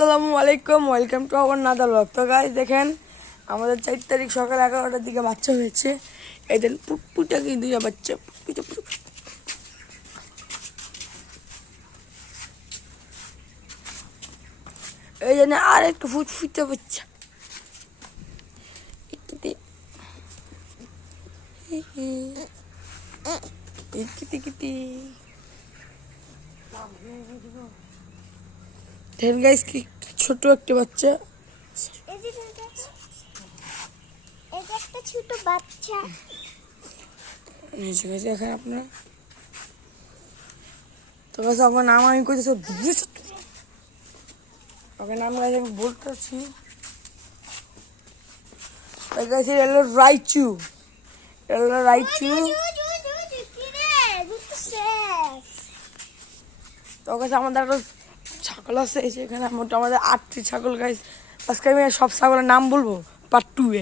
আসসালামু আলাইকুম, welcome to our another blog. তো গাইস দেখেন, আমাদের 4 তারিখ সকাল 11টার দিকে বাচ্চা হয়েছে। এদের পুটপুটা কি দুইটা বাচ্চা, পুটপুটা পুটু। এই জন্য আর একটু ফুটফুটে বাচ্চা। দেখেন গাইস, কি ছোট একটা বাচ্চা। একটা ছোট বাচ্চা দেখেন আপনারা। তো গাছ আমার নাম আমি কইতেছি, ওকে নাম গাছ আমি বলতেছি। রাইচু, রাইচু। তো গাছ আমাদের একটা ছাগল আছে, এখানে মোটামুটি 8টি ছাগল গাইস। আজকে আমি সব ছাগলের নাম বলবো পার্ট 2-এ।